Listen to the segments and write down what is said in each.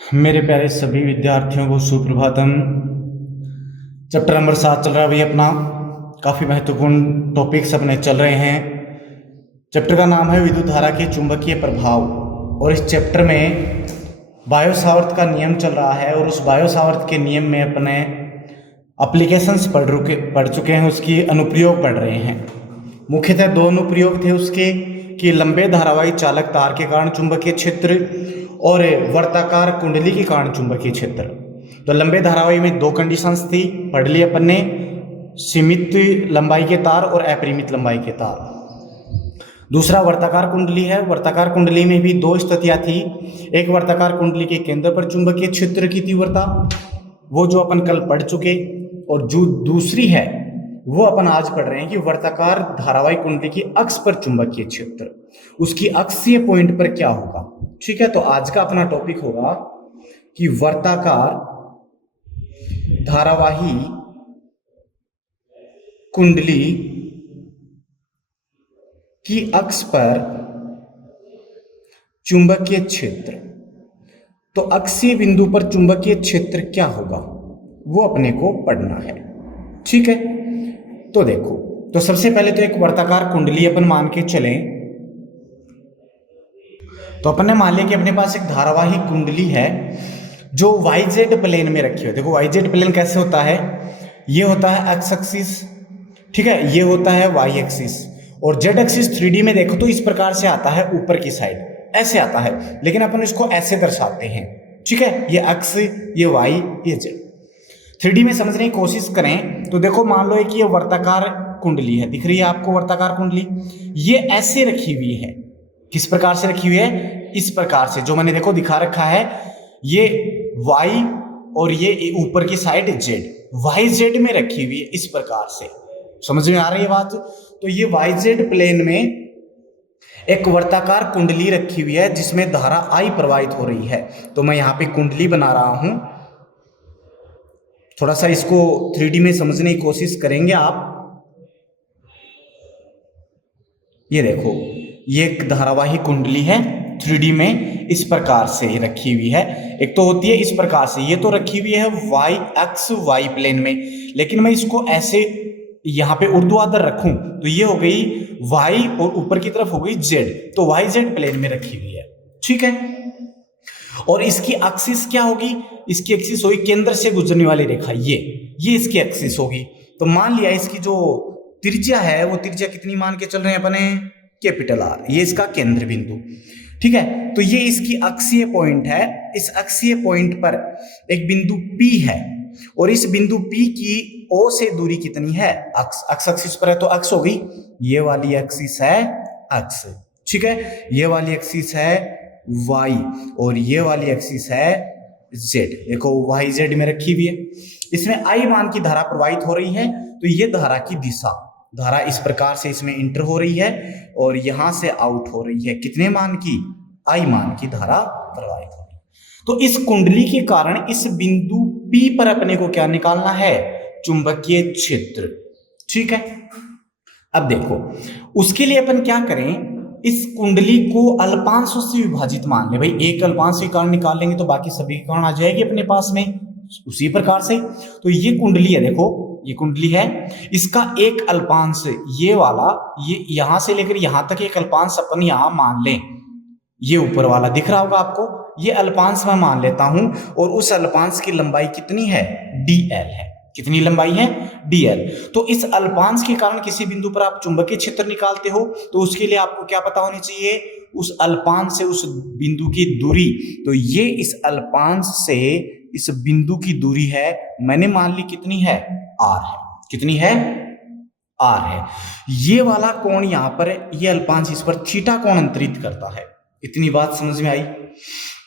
मेरे प्यारे सभी विद्यार्थियों को सुप्रभातम। चैप्टर नंबर 7 चल रहा है भाई अपना। काफ़ी महत्वपूर्ण टॉपिक्स अपने चल रहे हैं। चैप्टर का नाम है विद्युत धारा के चुंबकीय प्रभाव, और इस चैप्टर में बायो सावर्त का नियम चल रहा है, और उस बायो सावर्त के नियम में अपने एप्लीकेशंस पढ़ चुके हैं, उसकी अनुप्रयोग पढ़ रहे हैं। मुख्यतः दो अनुप्रयोग थे उसके कि लंबे धारावाही चालक तार के कारण चुंबकीय क्षेत्र और वर्ताकार कुंडली के कारण चुंबकीय क्षेत्र। तो लंबे धारावाही में दो कंडीशंस थी, पढ़ ली अपन ने, सीमित लंबाई के तार और अपरिमित लंबाई के तार। दूसरा वर्ताकार कुंडली है। वर्ताकार कुंडली में भी दो स्थितियां थी। एक वर्ताकार कुंडली के केंद्र पर चुंबकीय क्षेत्र की तीव्रता, वो जो अपन कल पढ़ चुके, और जो दूसरी है वो अपन आज पढ़ रहे हैं कि वर्ताकार धारावाही कुंडली की अक्ष पर चुंबकीय क्षेत्र, उसकी अक्षीय पॉइंट पर क्या होगा। ठीक है, तो आज का अपना टॉपिक होगा कि वर्ताकार धारावाही कुंडली की अक्ष पर चुंबकीय क्षेत्र, तो अक्षीय बिंदु पर चुंबकीय क्षेत्र क्या होगा वो अपने को पढ़ना है। ठीक है, तो देखो, तो सबसे पहले तो एक वर्ताकार कुंडली अपन मान के चलें। तो अपन ने मान लिया कि अपने पास एक धारावाही कुंडली है जो YZ प्लेन में रखी है। देखो YZ प्लेन कैसे होता है, ये होता है एक्स एक्सिस, ठीक है, ये होता है Y एक्सिस, और Z एक्सिस 3D में देखो तो इस प्रकार से आता है, ऊपर की साइड ऐसे आता है, लेकिन अपन इसको ऐसे दर्शाते हैं। ठीक है, ये एक्स, ये Y, ये Z। 3D में समझने की कोशिश करें तो देखो, मान लो एक ये वर्ताकार कुंडली है, दिख रही है आपको वर्ताकार कुंडली, ये ऐसे रखी हुई है। किस प्रकार से रखी हुई है, इस प्रकार से, जो मैंने देखो दिखा रखा है, ये Y और ये ऊपर की साइड Z, YZ में रखी हुई है इस प्रकार से। समझ में आ रही है बात। तो ये YZ प्लेन में एक वर्ताकार कुंडली रखी हुई है जिसमें धारा I प्रवाहित हो रही है। तो मैं यहाँ पे कुंडली बना रहा हूं, थोड़ा सा इसको 3D में समझने की कोशिश करेंगे आप। ये देखो, ये एक धारावाही कुंडली है 3D में इस प्रकार से रखी हुई है। एक तो होती है इस प्रकार से, ये तो रखी हुई है XY प्लेन में, लेकिन मैं इसको ऐसे यहाँ पे ऊर्ध्वाधर रखूं तो ये हो गई Y और ऊपर की तरफ हो गई Z, तो YZ प्लेन में रखी हुई है। ठीक है, और इसकी एक्सिस क्या होगी, इसकी एक्सिस होगी केंद्र से गुजरने वाली रेखा, ये इसकी एक्सिस होगी। तो मान लिया इसकी जो त्रिज्या है वो त्रिज्या कितनी मान के चल रहे हैं अपने, कैपिटल R, ये इसका केंद्र बिंदु। ठीक है, तो ये इसकी अक्षीय पॉइंट है। इस अक्षीय पॉइंट पर एक बिंदु P है, और इस बिंदु P की O से दूरी कितनी है, अक्ष एक्सिस पर है तो अक्ष हो गई, ये वाली एक्सिस है अक्ष। ठीक है, ये वाली एक्सिस है Y और ये वाली एक्सिस है Z। देखो YZ में रखी हुई है, इसमें I मान की धारा प्रवाहित हो रही है, तो ये धारा की दिशा, धारा इस प्रकार से इसमें इंटर हो रही है और यहां से आउट हो रही है। कितने मान की, I मान की धारा प्रवाहित हो रही है। तो इस कुंडली के कारण इस बिंदु P पर अपने को क्या निकालना है, चुंबकीय क्षेत्र। ठीक है, अब देखो उसके लिए अपन क्या करें, इस कुंडली को अल्पांशों से विभाजित मान ले। भाई एक अल्पांश के कारण निकाल लेंगे तो बाकी सभी के कारण आ जाएगी अपने पास में, उसी प्रकार से। तो ये कुंडली है, देखो ये कुंडली है, इसका एक अल्पांश ये वाला, ये यहां से लेकर यहां तक एक अल्पांश अपन यहां मान लें, ये ऊपर वाला दिख रहा होगा आपको, ये अल्पांश मैं मान लेता हूं, और उस अल्पांश की लंबाई कितनी है, DL है। कितनी लंबाई है, DL। तो इस अल्पांश के कारण किसी बिंदु पर आप चुंबकीय क्षेत्र निकालते हो, तो उसके लिए आपको क्या पता होनी चाहिए, उस अल्पांश से उस बिंदु की दूरी। तो ये इस अल्पांश से इस बिंदु की दूरी है, मैंने मान ली कितनी है, R है। कितनी है, R है। ये वाला कोण यहां पर, ये अल्पांश इस पर थीटा कोण अंतरित करता है। इतनी बात समझ में आई।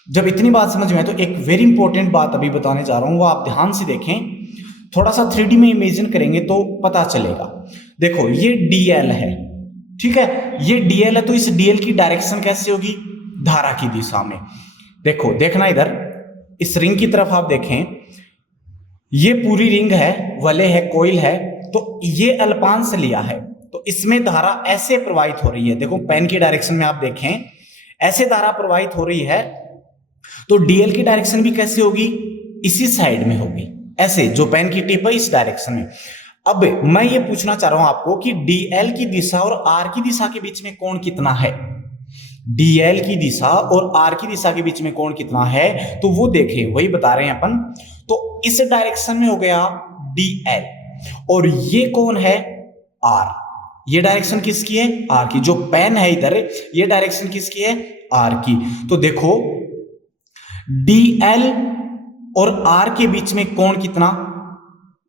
जब इतनी बात समझ में आई तो एक वेरी इंपॉर्टेंट बात अभी बताने जा रहा हूं, वो आप ध्यान से देखें, थोड़ा सा 3D में इमेजिन करेंगे तो पता चलेगा। देखो ये DL है, ठीक है, ये DL है, तो इस DL की डायरेक्शन कैसे होगी, धारा की दिशा में। देखो देखना इधर, इस रिंग की तरफ आप देखें, ये पूरी रिंग है, वलय है, कोइल है, तो ये अल्पांश लिया है, तो इसमें धारा ऐसे प्रवाहित हो रही है। देखो पेन की डायरेक्शन में आप देखें, ऐसे धारा प्रवाहित हो रही है, तो डीएल की डायरेक्शन भी कैसे होगी, इसी साइड में होगी, ऐसे जो पेन की टिप है इस डायरेक्शन में। अब मैं ये पूछना चाह रहा हूं आपको कि डीएल की दिशा और आर की दिशा के बीच में कोण कितना है। डीएल की दिशा और आर की दिशा के बीच में कोण कितना है, तो वो देखें, वही बता रहे हैं अपन। तो इस डायरेक्शन में हो गया डीएल और ये कोण है आर। ये डायरेक्शन किसकी है, आर की। जो पेन है इधर, ये डायरेक्शन किसकी है, आर की। तो देखो डीएल और आर के बीच में कोण कितना,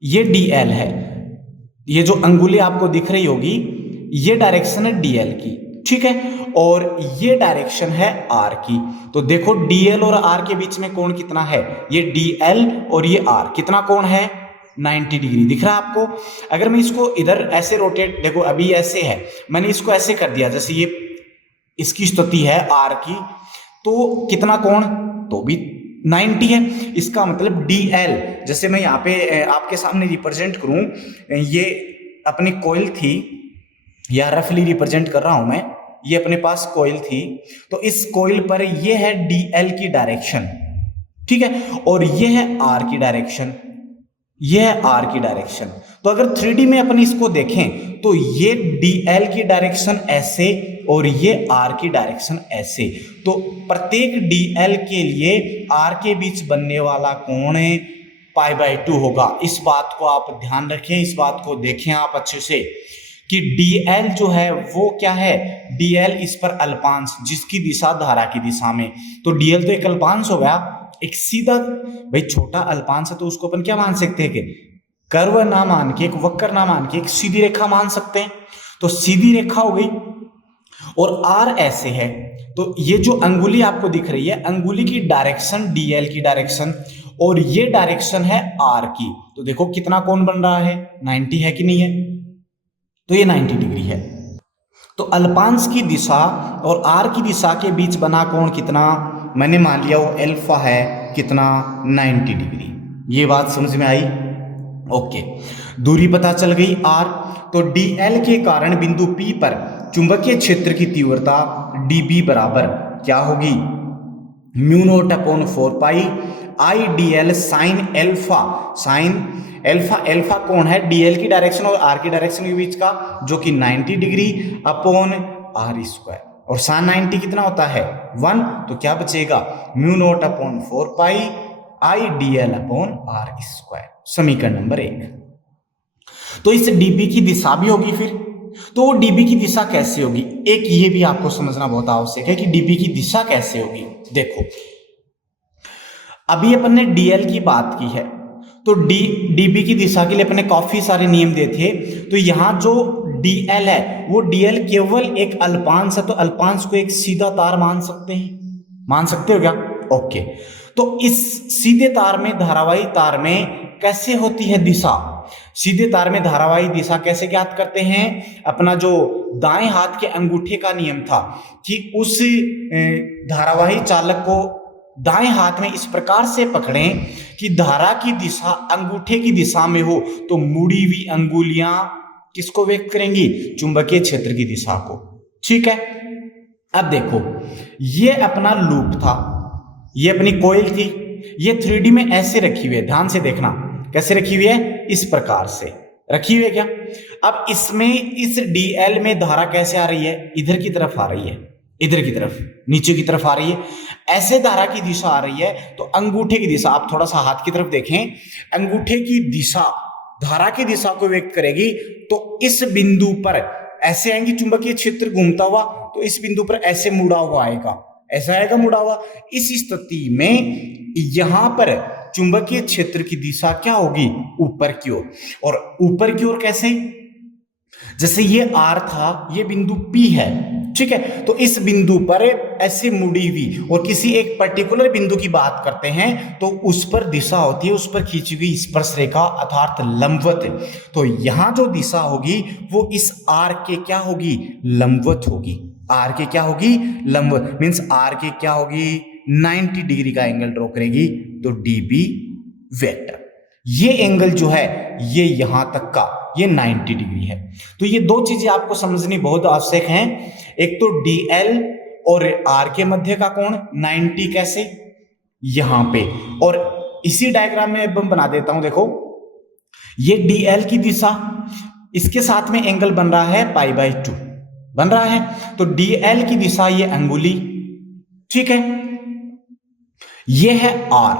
ये डीएल है, ये जो अंगुली आपको दिख रही होगी ये डायरेक्शन है डीएल की, ठीक है, और ये डायरेक्शन है आर की। तो देखो डीएल और आर के बीच में कोण कितना है, ये डीएल और ये आर, कितना कोण है, 90 डिग्री। दिख रहा है आपको। अगर मैं इसको इधर ऐसे रोटेट, देखो अभी ऐसे है, मैंने इसको ऐसे कर दिया, जैसे ये इसकी स्थिति है आर की, तो कितना कोण, तो भी 90 है। इसका मतलब डीएल, जैसे मैं यहाँ पे आपके सामने रिप्रेजेंट करूं, ये अपनी कॉइल थी, या रफली रिप्रेजेंट कर रहा हूं मैं, ये अपने पास कॉइल थी, तो इस कॉइल पर ये है डीएल की डायरेक्शन, ठीक है, और ये है आर की डायरेक्शन, ये है आर की डायरेक्शन। तो अगर 3D में अपन इसको देखें तो ये डीएल की डायरेक्शन ऐसे और ये आर की डायरेक्शन ऐसे। तो प्रत्येक डीएल के लिए आर के बीच बनने वाला कोण π/2 होगा। इस बात को आप ध्यान रखें, इस बात को देखें आप अच्छे से कि डीएल जो है वो क्या है, डीएल इस पर अल्पांश, जिसकी दिशा धारा की दिशा में, तो डीएल तो एक अल्पांश हो गया, एक सीधा, भाई छोटा अल्पांश है तो उसको अपन क्या मान सकते हैं कि कर्व ना मान के, एक वक्र ना मान के, एक सीधी रेखा मान सकते हैं। तो सीधी रेखा हो गई और आर ऐसे है, तो ये जो अंगुली आपको दिख रही है, अंगुली की डायरेक्शन डीएल की डायरेक्शन और ये डायरेक्शन है आर की। तो देखो कितना कोण बन रहा है, 90 है कि नहीं है, तो ये 90 डिग्री है। तो अल्पांश की दिशा और आर की दिशा के बीच बना कोण कितना, मैंने मान लिया वो अल्फा है, कितना, 90 डिग्री। ये बात समझ में आई, ओके। दूरी पता चल गई आर। तो डीएल के कारण बिंदु पी पर चुंबकीय क्षेत्र की तीव्रता डीबी बराबर क्या होगी, μ0/4 I D L sine alpha. Sine alpha, alpha कौन है, डीएल की डायरेक्शन और आर की डायरेक्शन के बीच का, जो कि 90 डिग्री अपॉन आर स्क्वायर, और साइन 90 कितना होता है 1, तो क्या बचेगा μ0/4 I DL upon R square. समीकरण नंबर 1। तो इस डीबी की दिशा भी होगी फिर, तो वो डीबी की दिशा कैसे होगी, एक ये भी आपको समझना बहुत आवश्यक है कि डीबी की दिशा कैसे होगी। देखो अभी अपन ने डीएल की बात की है, तो डीबी की दिशा के लिए अपने काफी सारे नियम दिए थे। तो यहां जो डीएल है वो डीएल केवल एक अल्पांश है, तो अल्पांश को एक सीधा तार मान सकते हैं, मान सकते हो क्या, ओके। तो इस सीधे तार में, धारावाही तार में कैसे होती है दिशा, सीधे तार में धारावाही दिशा कैसे ज्ञात करते हैं, अपना जो दाएं हाथ के अंगूठे का नियम था कि उस धारावाही चालक को दाएं हाथ में इस प्रकार से पकड़ें कि धारा की दिशा अंगूठे की दिशा में हो, तो मुड़ी हुई अंगुलियां किसको व्यक्त करेंगी, चुंबकीय क्षेत्र की दिशा को, ठीक है। अब देखो ये अपना लूप था, ये अपनी कॉइल थी, ये 3D में ऐसे रखी हुई है, ध्यान से देखना कैसे रखी हुई है, इस प्रकार से रखी हुई है क्या। अब इसमें इस डीएल में धारा कैसे आ रही है, इधर की तरफ आ रही है, इधर की तरफ, नीचे की तरफ आ रही है, ऐसे धारा की दिशा आ रही है। तो अंगूठे की दिशा, आप थोड़ा सा हाथ की तरफ देखें, अंगूठे की दिशा धारा की दिशा को व्यक्त करेगी। तो इस बिंदु पर ऐसे आएंगे, चुंबकीय क्षेत्र घूमता हुआ, तो इस बिंदु पर ऐसे मुड़ा हुआ आएगा, ऐसा आएगा मुड़ा हुआ। इस स्थिति में यहां पर चुंबकीय क्षेत्र की दिशा क्या होगी, ऊपर की ओर। और ऊपर की ओर कैसे, जैसे ये आर था, ये बिंदु पी है, ठीक है, तो इस बिंदु पर ऐसे मुड़ी हुई, और किसी एक पर्टिकुलर बिंदु की बात करते हैं तो उस पर दिशा होती है, उस पर खींची हुई स्पर्श रेखा अर्थात लंबवत। तो यहां जो दिशा होगी वो इस आर के क्या होगी, लंबवत होगी। आर के क्या होगी, लंबवत, मींस आर के क्या होगी, 90 डिग्री का एंगल ड्रॉ करेगी। तो डीबी वेक्टर, ये एंगल जो है ये यहां तक का, ये 90 डिग्री है। तो ये दो चीजें आपको समझनी बहुत आवश्यक हैं, एक तो डीएल और आर के मध्य का कोण 90 कैसे, यहां पे। और इसी डायग्राम में अब मैं बना देता हूं, देखो ये DL की दिशा, इसके साथ में एंगल बन रहा है π/2 बन रहा है, तो DL की दिशा ये अंगुली, ठीक है, ये है R,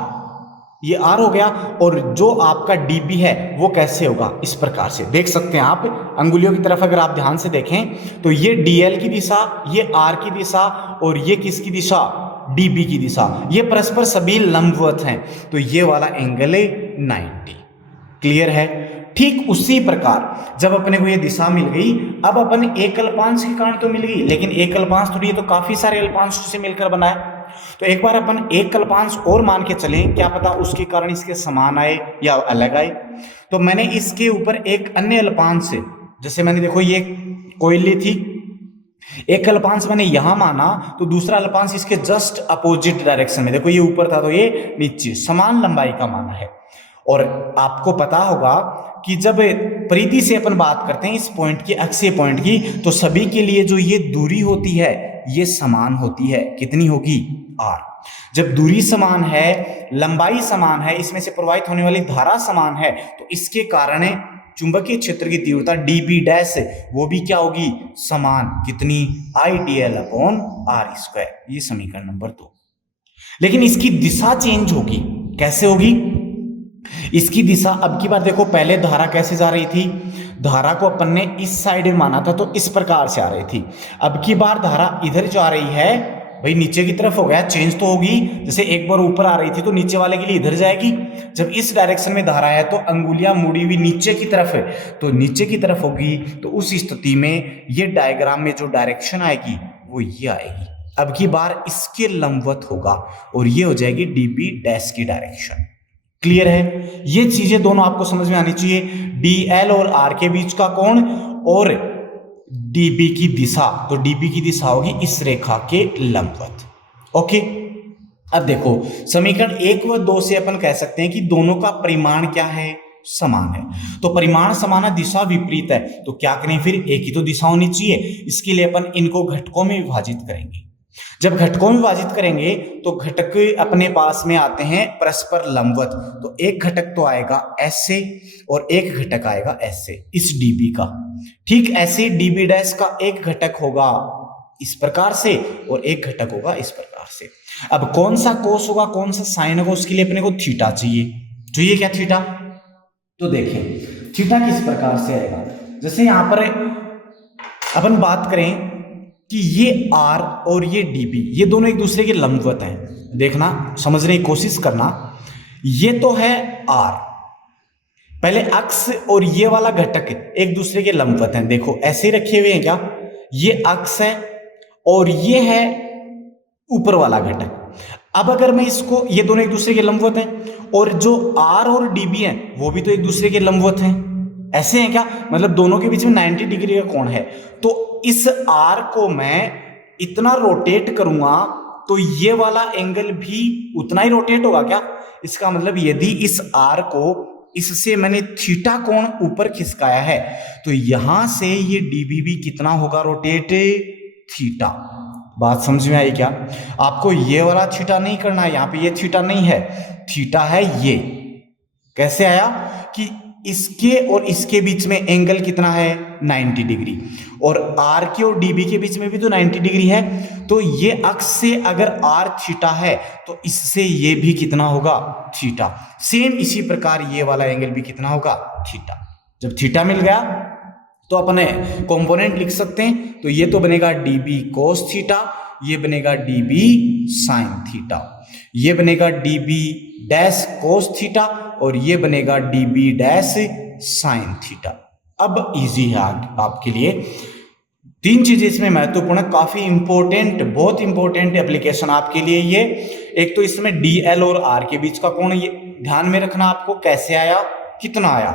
ये R हो गया। और जो आपका DB है वो कैसे होगा, इस प्रकार से देख सकते हैं आप अंगुलियों की तरफ अगर आप ध्यान से देखें तो ये DL की दिशा, ये R की दिशा, और ये किसकी दिशा, DB की दिशा, ये परस्पर सभी लंबवत हैं, तो ये वाला एंगल है 90। क्लियर है। ठीक उसी प्रकार जब अपने को ये दिशा मिल गई, अब अपन एक अल्पांश के कारण तो मिल गई, लेकिन एक अल्पांश थोड़ी, ये तो काफी सारे अल्पांशों से मिलकर बना है, तो एक बार अपन एक अल्पांश और मान के चलें, क्या पता उसके कारण इसके समान आए या अलग आए। तो मैंने इसके ऊपर एक अन्य अल्पांश से, जैसे मैंने देखो ये कोयली थी, एक अल्पांश मैंने यहां माना, तो दूसरा अल्पांश इसके जस्ट अपोजिट डायरेक्शन में, देखो ये ऊपर था तो ये नीचे, समान लंबाई का माना है। और आपको पता होगा कि जब परिधि से अपन बात करते हैं इस पॉइंट की, अक्षीय पॉइंट की, तो सभी के लिए जो ये दूरी होती है ये समान होती है, कितनी होगी, r। जब दूरी समान है, लंबाई समान है, इसमें से प्रवाहित होने वाली धारा समान है, तो इसके कारण चुंबकीय क्षेत्र की तीव्रता dB' वो भी क्या होगी, समान, कितनी, IDL/r²। ये समीकरण नंबर 2। लेकिन इसकी दिशा चेंज होगी, कैसे होगी, इसकी दिशा अब की बार देखो, पहले धारा कैसे जा रही थी, धारा को अपन ने इस साइड में माना था तो इस प्रकार से आ रही थी, अब की बार धारा इधर जा रही है, भाई नीचे की तरफ हो गया, चेंज तो होगी, जैसे एक बार ऊपर आ रही थी तो नीचे वाले के लिए इधर जाएगी, जब इस डायरेक्शन में धारा है तो अंगुलियां मुड़ी हुई नीचे की तरफ है, तो नीचे की तरफ होगी, तो उस स्थिति में ये डायग्राम में जो डायरेक्शन आएगी वो ये आएगी, अब की बार इसके लंबवत होगा, और ये हो जाएगी dB' की डायरेक्शन। क्लियर है। ये चीजें दोनों आपको समझ में आनी चाहिए, DL और R के बीच का कोण और DB की दिशा, तो DB की दिशा होगी इस रेखा के लंबवत। ओके, अब देखो समीकरण 1 व 2 से अपन कह सकते हैं कि दोनों का परिमाण क्या है, समान है, तो परिमाण समान है, दिशा विपरीत है, तो क्या करें फिर, एक ही तो दिशा होनी चाहिए, इसके लिए अपन इनको घटकों में विभाजित करेंगे। जब घटकों में विभाजित करेंगे तो घटक अपने पास में आते हैं परस्पर लंबवत, तो एक घटक तो आएगा ऐसे और एक घटक आएगा ऐसे, इस DB का, ठीक ऐसे DB' का एक घटक होगा इस प्रकार से और एक घटक होगा इस प्रकार से। अब कौन सा कोस होगा, कौन सा साइन होगा, उसके लिए अपने को थीटा चाहिए। चाहिए क्या थीटा, तो देखें थीटा किस प्रकार से आएगा, जैसे यहां पर अपन बात करें कि ये R और ये DB ये दोनों एक दूसरे के लंबवत हैं, देखना समझने की कोशिश करना, ये तो है R, पहले अक्ष और ये वाला घटक एक दूसरे के लंबवत हैं, देखो ऐसे ही रखे हुए हैं क्या, ये अक्ष है और ये है ऊपर वाला घटक। अब अगर मैं इसको, ये दोनों एक दूसरे के लंबवत हैं और जो R और DB हैं वो भी तो एक दूसरे के लंबवत हैं, ऐसे हैं क्या, मतलब दोनों के बीच में 90 डिग्री का कोण है, तो इस R को मैं इतना रोटेट करूंगा तो ये वाला एंगल भी उतना ही रोटेट होगा क्या, इसका मतलब यदि इस R को इससे मैंने थीटा कोण ऊपर खिसकाया है तो यहां से ये DB भी कितना होगा रोटेट, थीटा। बात समझ में आई क्या, आपको ये वाला थीटा नहीं करना है, यहां पे ये थीटा नहीं है, थीटा है ये, कैसे आया कि इसके और इसके बीच में एंगल कितना है 90 डिग्री, और R के और DB के बीच में भी तो 90 डिग्री है, तो ये अक्ष से अगर R थीटा है तो इससे ये भी कितना होगा, थीटा। सेम इसी प्रकार ये वाला एंगल भी कितना होगा, थीटा। जब थीटा मिल गया तो अपने कंपोनेंट लिख सकते हैं, तो ये तो बनेगा DB cos थीटा, ये बनेगा DB sin थीटा, ये बनेगा DB डैश cos थीटा और ये बनेगा DB डैश sin थीटा। अब इजी है आपके लिए, तीन चीजें इसमें महत्वपूर्ण, काफी इंपॉर्टेंट, बहुत इंपॉर्टेंट एप्लीकेशन आपके लिए ये। एक तो इसमें DL और R के बीच का कोण ये ध्यान में रखना आपको, कैसे आया, कितना आया,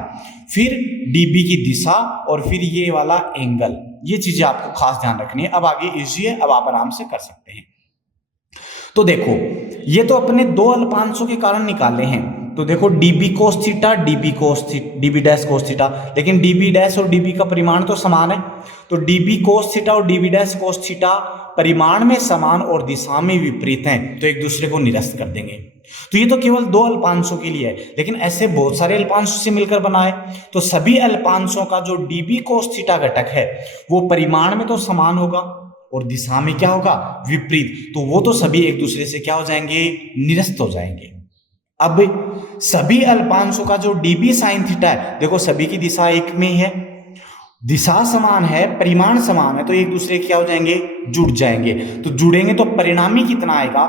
फिर DB की दिशा और फिर ये वाला एंगल, ये चीजें आपको खास ध्यान रखनी है। अब आगे इजी है, अब आप आराम से कर सकते हैं। तो देखो ये तो अपने दो अल्पांशों के कारण निकाले हैं, तो देखो db cos theta db dash cos theta, लेकिन db डैश और db का परिमाण तो समान है, तो db cos थीटा और db डैश cos थीटा परिमाण में समान और दिशा में विपरीत हैं, तो एक दूसरे को निरस्त कर देंगे। तो ये तो केवल दो अल्पांशों के लिए है, लेकिन ऐसे बहुत सारे अल्पांशों से मिलकर बना है, तो सभी अल्पांशों का जो db cos थीटा घटक है वो परिमाण में तो समान होगा और दिशा में क्या होगा, विपरीत, तो वो तो सभी एक दूसरे से क्या हो जाएंगे, निरस्त हो जाएंगे। अब सभी अल्पांशों का जो db sin थीटा है, देखो सभी की दिशा एक में ही है, दिशा समान है, परिमाण समान है, तो एक दूसरे क्या हो जाएंगे, जुड़ जाएंगे। तो जुड़ेंगे तो परिणामी कितना आएगा,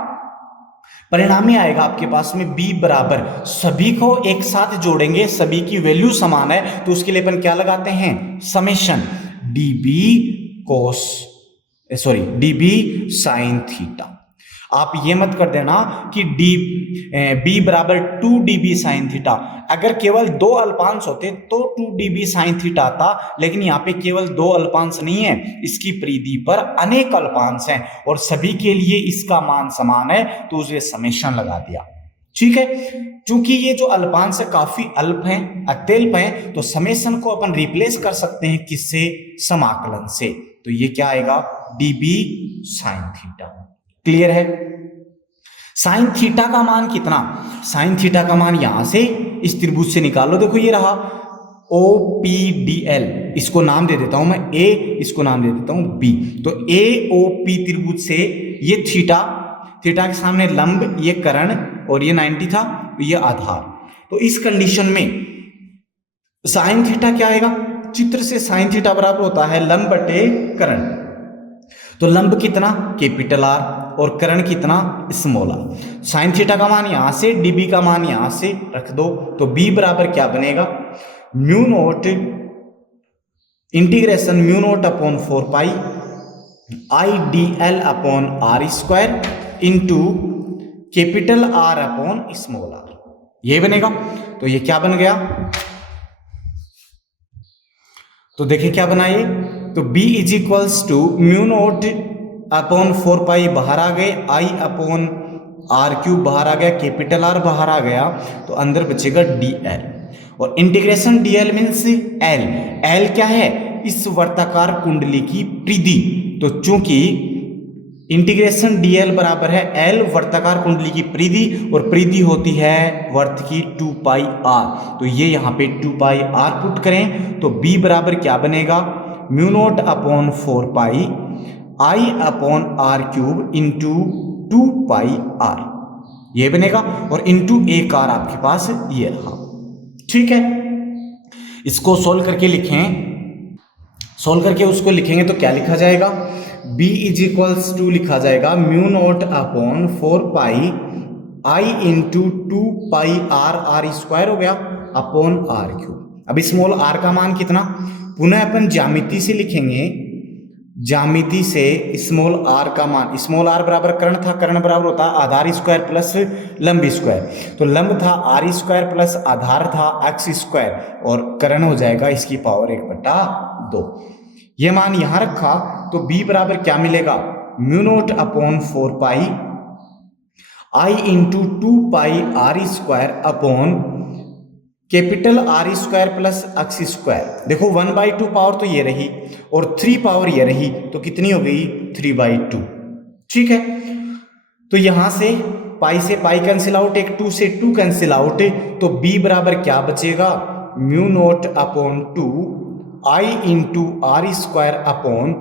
परिणामी आएगा आपके पास में b बराबर, सभी को एक साथ जोड़ेंगे, सभी की वैल्यू समान है, तो उसके लिए अपन क्या लगाते हैं, समेशन db sin थीटा। आप ये मत कर देना कि b बराबर 2db sin थीटा, अगर केवल दो अल्पांश होते तो 2db sin थीटा आता, लेकिन यहाँ पे केवल दो अल्पांश नहीं है, इसकी परिधि पर अनेक अल्पांश हैं और सभी के लिए इसका मान समान है, तो उसे समेशन लगा दिया। ठीक है, क्योंकि ये जो अल्पांश है काफी अल्प हैं, अत्यल्प हैं, तो समेशन को अपन रिप्लेस कर सकते हैं किससे, समाकलन से, तो ये क्या आएगा, db sin थीटा। क्लियर है। साइन थीटा का मान कितना, साइन थीटा का मान यहां से इस त्रिभुज से निकालो, देखो ये रहा OPDL, इसको नाम दे देता हूं मैं A, इसको नाम दे देता हूं B, तो AOP त्रिभुज से ये थीटा, थीटा के सामने लंब, ये कर्ण और ये 90 था, ये आधार, तो इस कंडीशन में साइन थीटा क्या आएगा, चित्र से साइन थीटा बराबर होता है लंब बटे कर्ण, तो लंब कितना कैपिटल R और कर्ण कितना स्मॉल r। साइन थीटा का मान यहां से, db का मान यहां से रख दो, तो b बराबर क्या बनेगा, mu naught integration mu naught upon 4 पाई IDL upon r square into capital R upon small r, ये बनेगा। तो ये क्या बन गया, तो देखिए क्या बनाइए, तो b is equals to mu naught upon 4 pi बाहर आ गए, I अपॉन r क्यूब बाहर आ गया, कैपिटल R बाहर आ गया, तो अंदर बचेगा dl, और इंटीग्रेशन dl मीन्स l क्या है, इस वर्ताकार कुंडली की परिधि, तो चूंकि इंटीग्रेशन dl बराबर है l वर्ताकार कुंडली की परिधि, और परिधि होती है वर्त की 2 पाई r, तो ये यहाँ पे 2 पाई r पुट करें, तो b बराबर क्या बनेगा, mu naught upon 4 pi I upon r cube into 2 pi r, ये बनेगा, और इंटू एक r आपके पास ये रहा। ठीक है, इसको सोल्व करके लिखें, सोल्व करके उसको लिखेंगे तो क्या लिखा जाएगा, b इज इक्वल्स टू लिखा जाएगा mu naught upon 4 pi I into 2 pi r square हो गया अपॉन r क्यूब। अब स्मॉल r का मान कितना, पुनः अपन ज्यामिति से लिखेंगे, ज्यामिति से स्मॉल r का मान, स्मॉल r बराबर कर्ण था, कर्ण बराबर होता आधार स्क्वायर प्लस लंब स्क्वायर, तो लंब था r स्क्वायर प्लस आधार था x स्क्वायर, और कर्ण हो जाएगा इसकी पावर 1/2। ये मान यहां रखा, तो b बराबर क्या मिलेगा, mu naught upon 4 pi I into 2 pi r square upon capital R square plus x square, देखो 1/2 पावर तो ये रही और 3 पावर ये रही, तो कितनी हो गई 3/2। ठीक है, तो यहां से पाई से पाई कैंसिल आउट, एक 2 से 2 कैंसिल आउट, तो b बराबर क्या बचेगा, mu naught upon 2 I into r square upon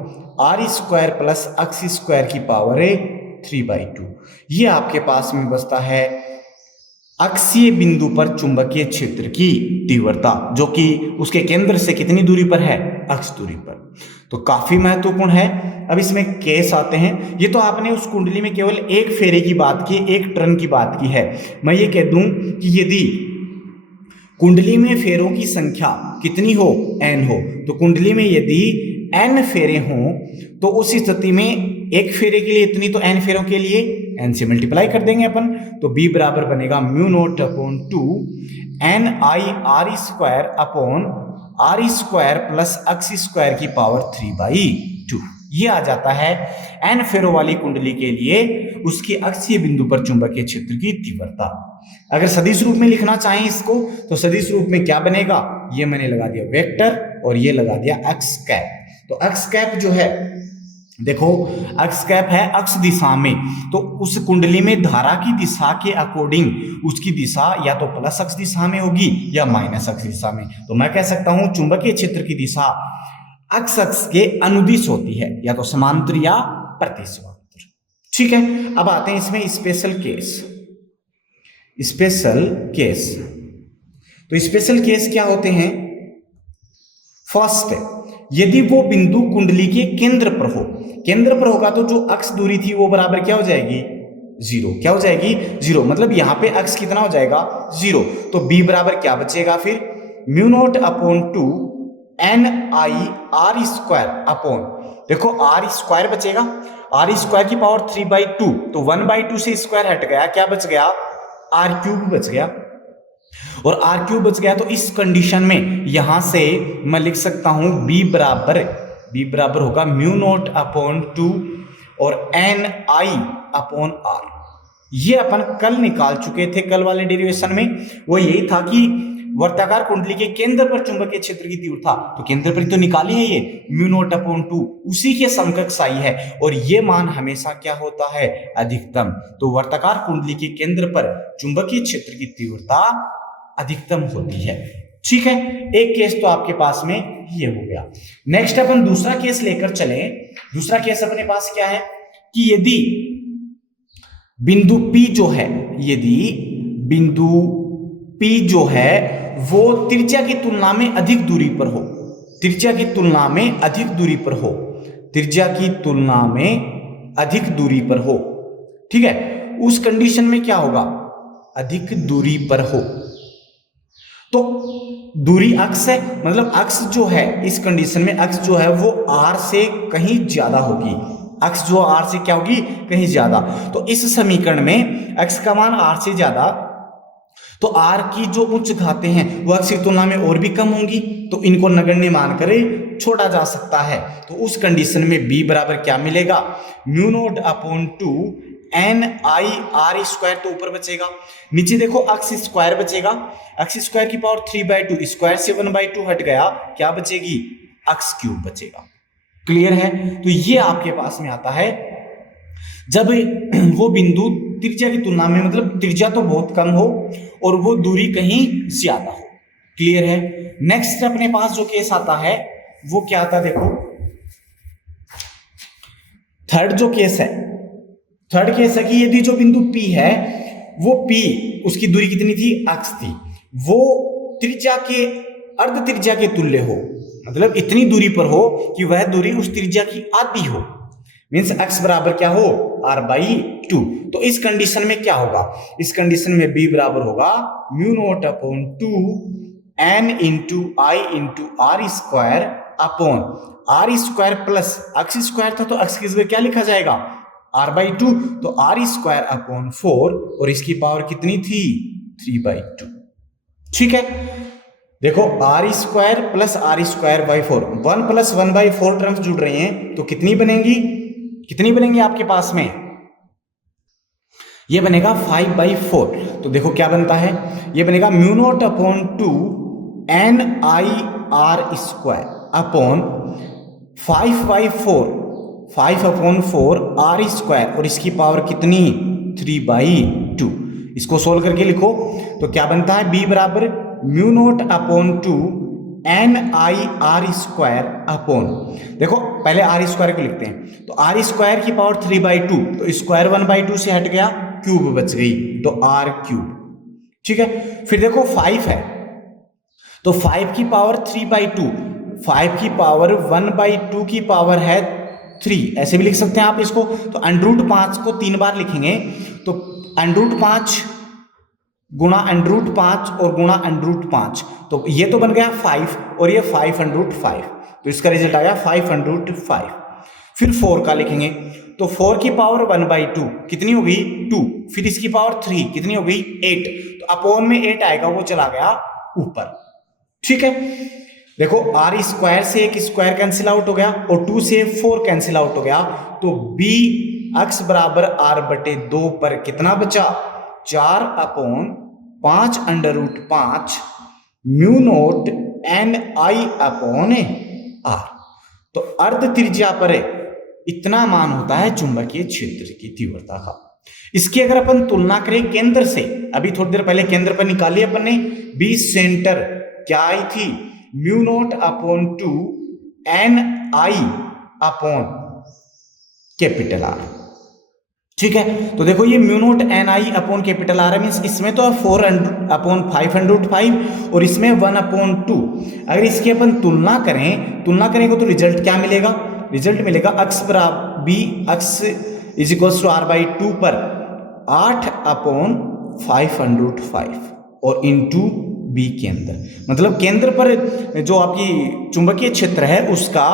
r square plus x square की पावर है 3/2। ये आपके पास में बचता है अक्षीय बिंदु पर चुंबकीय क्षेत्र की तीव्रता, जो कि उसके केंद्र से कितनी दूरी पर है, x दूरी पर, तो काफी महत्वपूर्ण है। अब इसमें केस आते हैं, ये तो आपने उस कुंडली में केवल एक फेरे की बात की, एक टर्न की बात की है। मैं ये कह दूं कि यदि कुंडली में फेरों की संख्या कितनी हो, n हो, तो कुंडली में यदि n फेरे हों तो उस स्थिति में एक फेरे के लिए इतनी, तो n फेरों के लिए n से मल्टीप्लाई कर देंगे अपन, तो b बराबर बनेगा mu naught upon 2 ni r square upon r square plus x square की पावर 3/2। ये आ जाता है एन फेरो वाली कुंडली के लिए उसके अक्षीय बिंदु पर चुंबकीय क्षेत्र की तीव्रता। अगर सदिश रूप में लिखना चाहें इसको तो सदिश रूप में क्या बनेगा, ये मैंने लगा दिया वेक्टर और ये लगा दिया एक्स कैप। तो एक्स कैप जो है देखो एक्स कैप है अक्ष दिशा में, तो उस कुंडली में धारा की दिशा के अकॉर्डिंग उसकी दिशा या तो प्लस अक्ष दिशा में होगी या माइनस अक्ष दिशा में। तो मैं कह सकता हूं चुंबकीय क्षेत्र की दिशा अक्ष अक्ष के अनुदिश होती है, या तो समांतर या प्रतिसमांतर। ठीक है, अब आते हैं इसमें स्पेशल केस। स्पेशल केस, तो स्पेशल केस क्या होते हैं? फर्स्ट, यदि वो बिंदु कुंडली के केंद्र पर हो, केंद्र पर होगा तो जो अक्ष दूरी थी वो बराबर क्या हो जाएगी? जीरो। क्या हो जाएगी? जीरो। मतलब यहां पे अक्ष कितना हो जाएगा? जीरो। तो बी बराबर क्या बचेगा फिर? Mu naught upon 2 N I R square upon, देखो आर स्क्वायर बचेगा, आर स्क्वायर की पावर 3/2, तो 1/2 से स्क्वायर हट गया, क्या बच गया? आर क्यूब बच गया। और आर क्यूब बच गया तो इस कंडीशन में यहां से मैं लिख सकता हूं बी बराबर होगा म्यू नॉट अपॉन 2 और एन आई अपॉन आर। ये अपन कल निकाल चुके थे, कल वाले डेरिवेशन में वो यही था कि वर्ताकार कुंडली के केंद्र पर चुंबकीय क्षेत्र की तीव्रता, तो केंद्र पर तो निकाली है ये म्यू नॉट अपॉन 2, उसी के समकक्ष आई है और ये मान हमेशा क्या होता है? अधिकतम। तो वर्ताकार कुंडली के केंद्र पर चुंबकीय क्षेत्र की तीव्रता अधिकतम होती है। ठीक है, एक केस तो आपके पास में ये हो गया। नेक्स्ट अपन दूसरा केस लेकर चले। दूसरा केस अपने पास क्या है कि यदि बिंदु P जो है, यदि बिंदु P जो है वो त्रिज्या की तुलना में अधिक दूरी पर हो, त्रिज्या की तुलना में अधिक दूरी पर हो, त्रिज्या की तुलना में अधिक दूरी पर हो, ठीक है, उस कंडीशन में क्या होगा? अधिक दूरी पर हो तो दूरी अक्ष है, मतलब अक्ष जो है इस कंडीशन में अक्ष जो है वो r से कहीं ज्यादा होगी, अक्ष जो r से क्या होगी? कहीं ज्यादा। तो इस समीकरण में x का मान r से ज्यादा, तो r की जो उच्च घातें हैं वो अक्ष की तुलना में और भी कम होंगी, तो इनको नगण्य मानकर छोड़ा जा सकता है। तो उस कंडीशन में b बराबर क्या मिलेगा? Mu naught upon 2 N I R square, तो ऊपर बचेगा, नीचे देखो अक्ष स्क्वायर बचेगा, अक्ष स्क्वायर की पावर 3/2, स्क्वायर से 1/2 हट गया, क्या बचेगी? अक्ष क्यूब बचेगा। क्लियर है? तो ये आपके पास में आता है जब वो बिंदु त्रिज्या की तुलना में, मतलब त्रिज्या तो बहुत कम हो और वो दूरी कहीं ज्यादा हो। क्लियर है? नेक्स्ट अपने पास जो केस आता है वो क्या आता है? देखो थर्ड जो केस है, थर्ड केस है कि यदि जो बिंदु P है वो P, उसकी दूरी कितनी थी? अक्ष थी, वो त्रिज्या के अर्ध त्रिज्या के तुल्य हो, मतलब इतनी दूरी पर हो कि वह दूरी उस त्रिज्या की आधी हो, मींस x बराबर क्या हो? r/2। तो इस कंडीशन में क्या होगा? इस कंडीशन में b बराबर होगा mu naught upon 2 n into I into R square upon R square plus अक्ष स्क्वायर था तो अक्ष की जगह क्या लिखा जाएगा? r/2, तो r स्क्वायर अपॉन 4 और इसकी पावर कितनी थी? 3/2। ठीक है, देखो r square plus r square by 4, 1 plus 1/4 terms जुड़ रही हैं, तो कितनी बनेंगी? कितनी बनेंगी आपके पास में? ये बनेगा 5/4। तो देखो क्या बनता है, ये बनेगा mu naught upon 2 N I R square upon 5/4, 5/4 R square और इसकी पावर कितनी? 3/2। इसको सोल्व करके लिखो तो क्या बनता है? b बराबर mu naught upon 2 N I R square upon, देखो पहले आर स्क्वायर को लिखते हैं, तो आर स्क्वायर की पावर 3/2, तो स्क्वायर 1/2 से हट गया, क्यूब बच गई, तो आर क्यूब। ठीक है, फिर देखो 5 है, तो 5 की पावर 3/2, 5 की पावर 1/2 की पावर है 3, ऐसे भी लिख सकते हैं आप इसको। तो √5 को 3 बार लिखेंगे, तो √5 गुणा √5 और गुणा √5, तो ये तो बन गया 5 और ये 5/5, तो इसका रिजल्ट आया 5/5। फिर 4 का लिखेंगे, तो 4 की पावर 1/2 कितनी हो गई? 2, फिर इसकी पावर 3 कितनी हो गई? 8, तो अपॉन में 8 आएगा, वो चला गया ऊपर। ठीक है, देखो आर स्क्वायर से एक स्क्वायर कैंसिल आउट हो गया और 2 से 4 कैंसिल आउट हो गया, तो बी अक्स बराबर आर बटे 2 पर कितना बचा, 4/5 under root 5 mu naught N I upon R. तो अर्ध त्रिज्या पर इतना मान होता है चुंबकीय क्षेत्र की तीव्रता का। इसकी अगर अपन तुलना करें केंद्र से, अभी थोड़ी देर पहले केंद्र पर निकाली अपन ने, बी सेंटर क्या आई थी, mu naught upon 2 N I upon capital R. ठीक है, तो देखो ये mu naught N I upon capital R means इसमें तो 4/5 और इसमें 1/2। अगर इसकी अपन तुलना करेंगे तो रिजल्ट क्या मिलेगा, रिजल्ट मिलेगा अक्स बराबर बी अक्स is equals to R by 2 पर 8/5 और इंटू बी के अंदर, मतलब केंद्र पर जो आपकी चुंबकीय क्षेत्र है उसका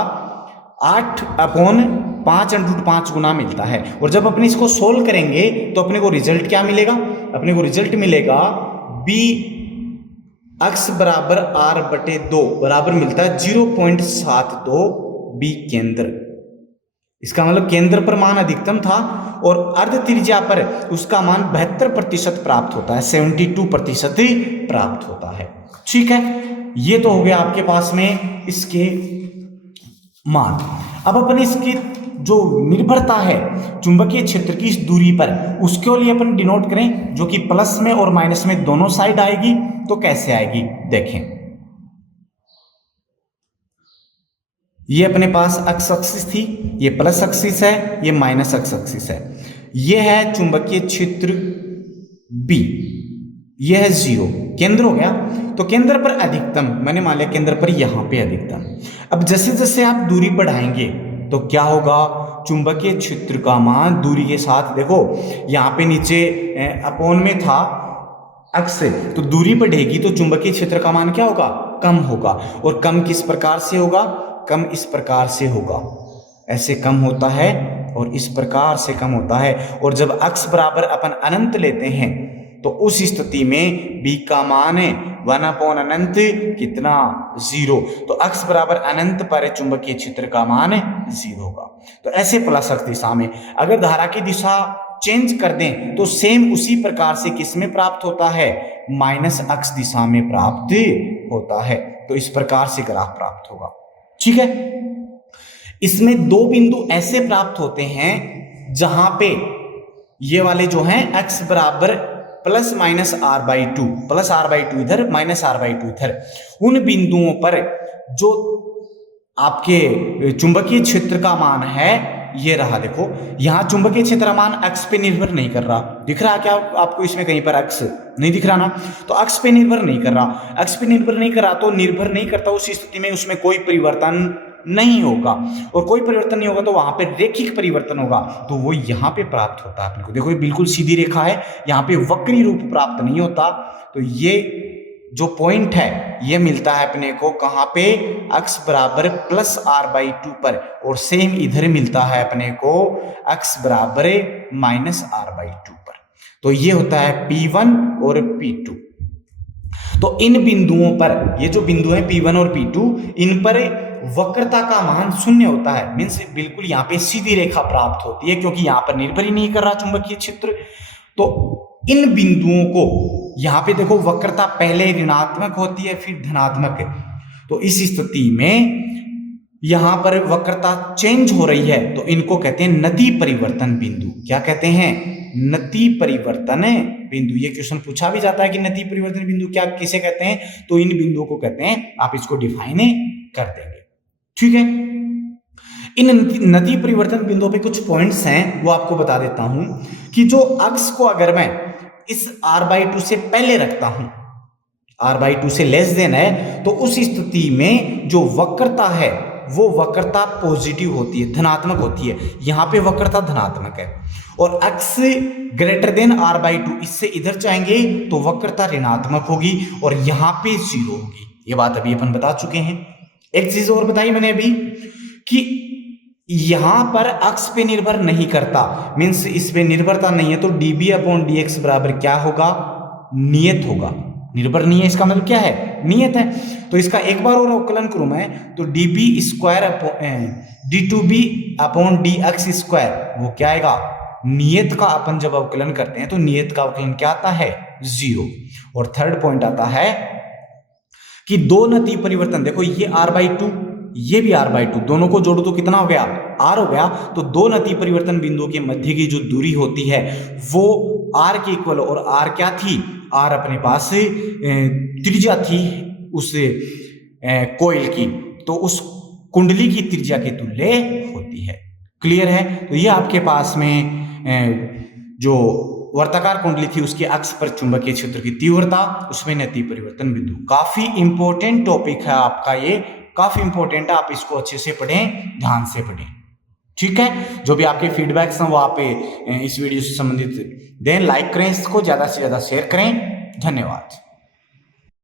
8/5 गुना मिलता है। और जब अपने इसको सोल्व करेंगे तो अपने को रिजल्ट क्या मिलेगा, अपने को रिजल्ट मिलेगा बी अक्स बराबर आर बटे 2 बराबर मिलता है 0.72 बी केंद्र। इसका मतलब केंद्र पर मान अधिकतम था और अर्ध त्रिज्या पर उसका मान 72% प्राप्त होता है, 72% प्राप्त होता है। ठीक है, ये तो हो गया आपके पास में इसके मान। अब अपन इसकी जो निर्भरता है चुंबकीय क्षेत्र की इस दूरी पर, उसके लिए अपन डिनोट करें, जो कि प्लस में और माइनस में दोनों साइड आएगी। तो कैसे आएगी देखें, ये अपने पास एक्स एक्सिस थी, ये प्लस एक्सिस है, ये माइनस एक्स एक्सिस है। ये है चुंबकीय क्षेत्र बी, ये है 0, केंद्र हो गया। तो केंद्र पर अधिकतम मैंने मान लिया, केंद्र पर यहां पे अधिकतम। अब जैसे जैसे आप दूरी बढ़ाएंगे तो क्या होगा, चुंबकीय क्षेत्र का मान दूरी के साथ, देखो यहां पे नीचे अपोन में था एक्स, तो दूरी बढ़ेगी तो चुंबकीय क्षेत्र का मान क्या होगा, कम होगा। और कम किस प्रकार से होगा, कम इस प्रकार से होगा, ऐसे कम होता है और इस प्रकार से कम होता है। और जब x बराबर अपन अनंत लेते हैं तो उस स्थिति में b का मान है 1/अनंत कितना, 0। तो x बराबर अनंत पर चुंबकीय क्षेत्र का मान 0 होगा। तो ऐसे प्लस x दिशा में अगर धारा की दिशा चेंज कर दें तो सेम उसी प्रकार से किस में प्राप्त होता है, माइनस x दिशा में प्राप्त होता है। तो इस प्रकार से ग्राफ प्राप्त होगा। ठीक है, इसमें दो बिंदु ऐसे प्राप्त होते हैं जहां पे ये वाले जो हैं x बराबर plus minus R by 2, plus R by 2 इधर माइनस आर बाई 2 इधर, उन बिंदुओं पर जो आपके चुंबकीय क्षेत्र का मान है ये रहा। देखो यहां चुंबकीय क्षेत्र का मान x पे निर्भर नहीं कर रहा, दिख रहा क्या आपको, इसमें कहीं पर x नहीं दिख रहा ना, तो x पे निर्भर नहीं कर रहा, x पे निर्भर नहीं कर रहा तो निर्भर नहीं करता, उस स्थिति में उसमें कोई परिवर्तन नहीं होगा। और कोई परिवर्तन नहीं होगा तो वहां पे रेखिक परिवर्तन होगा, तो वो यहाँ पे प्राप्त होता है अपने को। देखो ये बिल्कुल सीधी रेखा है, यहाँ पे वक्री रूप प्राप्त नहीं होता। तो ये जो पॉइंट है ये मिलता है अपने को कहाँ पे, x बराबर प्लस आर बाई 2 पर, और सेम इधर मिलता है अपने को x बराबर माइनस आर बाई 2 पर। तो ये होता है P1 और P2। तो इन बिंदुओं पर, ये जो बिंदु है P1 और P2, इन पर वक्रता का मान 0 होता है, मीन्स बिल्कुल यहाँ पे सीधी रेखा प्राप्त होती है, क्योंकि यहाँ पर निर्भर ही नहीं कर रहा चुंबकीय क्षेत्र। तो इन बिंदुओं को यहाँ पे देखो वक्रता पहले ऋणात्मक होती है फिर धनात्मक है, तो इस स्थिति में यहाँ पर वक्रता चेंज हो रही है, तो इनको कहते हैं नति परिवर्तन बिंदु। क्या कहते हैं, नति परिवर्तन बिंदु। ये क्वेश्चन पूछा भी जाता है कि नति परिवर्तन बिंदु क्या किसे कहते हैं, तो इन बिंदुओं को कहते हैं, आप इसको डिफाइन कर देंगे। ठीक है, इन नति परिवर्तन बिंदुओं पे कुछ पॉइंट्स हैं वो आपको बता देता हूं कि जो अक्स को अगर मैं इस r बाई 2 से पहले रखता हूं, r बाई 2 से लेस देन है, तो उस स्थिति में जो वक्रता है वो वक्रता पॉजिटिव होती है, धनात्मक होती है। यहां पे वक्रता धनात्मक है। और x greater than r by 2, इससे इधर जाएंगे तो वक्रता ऋणात्मक होगी और यहां पे 0 होगी। ये बात अभी अपन बता चुके हैं। एक चीज और बताई मैंने अभी कि यहां पर x पे निर्भर नहीं करता, मीन्स इस पे निर्भरता नहीं है, तो dB अपॉन dx बराबर क्या होगा, नियत होगा। निर्भर नहीं है, इसका मतलब क्या है, नियत है। तो इसका एक बार और अवकलन करूं मैं तो d2b/dx² वो क्या आएगा, नियत का अपन जब अवकलन करते हैं तो नियत का अवकलन क्या आता है, 0। और थर्ड पॉइंट आता है कि दो नतीब परिवर्तन, देखो ये r/2 ये भी r/2, दोनों को जोड़ो तो कितना हो गया, r हो गया। तो दो नतीब परिवर्तन बिंदुओं के मध्य की जो दूरी होती है वो r के इक्वल, और r क्या थी, r अपने पास त्रिज्या थी उस कोइल की, तो उस कुंडली की त्रिज्या के तुल्य होती है। क्लियर है। तो ये आपके पास में जो वर्ताकार कुंडली थी उसके अक्ष पर चुंबकीय क्षेत्र की तीव्रता, उसमें नतीब परिवर्तन बिंदु। काफी इंपॉर्टेंट टॉपिक है आपका ये, काफी इंपॉर्टेंट है, आप इसको अच्छे से पढ़ें, ध्यान से पढ़ें। ठीक है, जो भी आपके फीडबैक्स हैं वो आप इस वीडियो से संबंधित दें, लाइक करें, इसको ज्यादा से ज्यादा शेयर करें। धन्यवाद।